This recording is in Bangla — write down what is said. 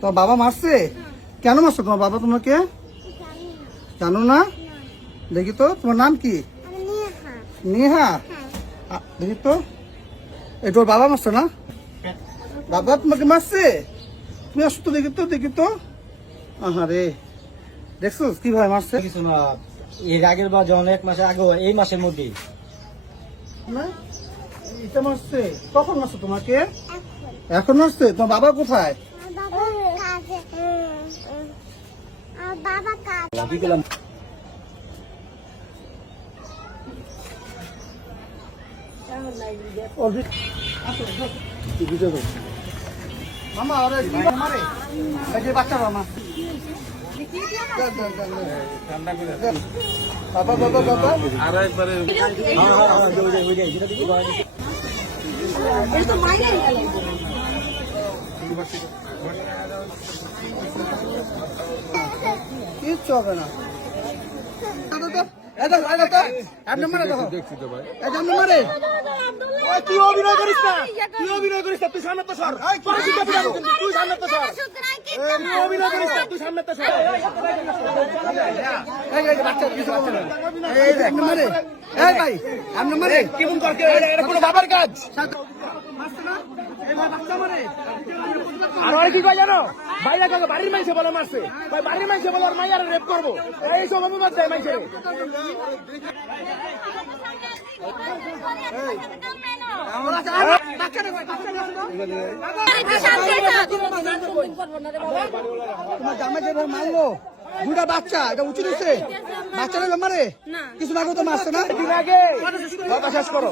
তোমার বাবা মারছে? কেন মারছে তোমার বাবা তোমাকে? জানো না? দেখি তো তোমার নাম কি? নেহা। দেখি তো, এটা ওর বাবা মারছে না? বাবা তোমাকে মারছে? তুমি আসো তো, দেখি তো। আহারে, দেখছো কিভাবে মারছে? কিছু না, এর আগের বার যখন 1 মাস আগে, এই মাসের মধ্যেই না, এটা মারছে। কখন মারছে তোমাকে? এখন মারছে। তোমার বাবা কোথায়? কি করলাম? মামা আরে মারে, এই যে বাচ্চা মামা। বাবা বাবা বাবা আর একবারে কিচ্ছু হবে না। দেখছি তো ভাই। তুই অভিনয় করিস না, তুই সামনে তো সর। তুই সামনে তো সর, তুই অভিনয় করিস না, তুই সামনে তো সর। বাচ্চা কিছু বলবে না। এই যে আপনি মারে, এই ভাই আপনি মারে কেমন করকে? এটা কোনো বাবার কাজ। মারছে না? এই ভাই বাচ্চা মারে। আর ওরা কি কয় জানো? বাইরে কাকে বাড়ির মাইসে বলে মারছে, ভাই বাড়ির মাইসে বলে আর মাইয়ারে রেপ করবো, এই সব অভিমান দেয় মাইসে। তোমার জামাই যেভাবে মারলো, দুটা বাচ্চা, এটা উচিত হচ্ছে? বাচ্চারা মারে কিছু না তো মারছে না? দিন আগে কথা শেষ করো।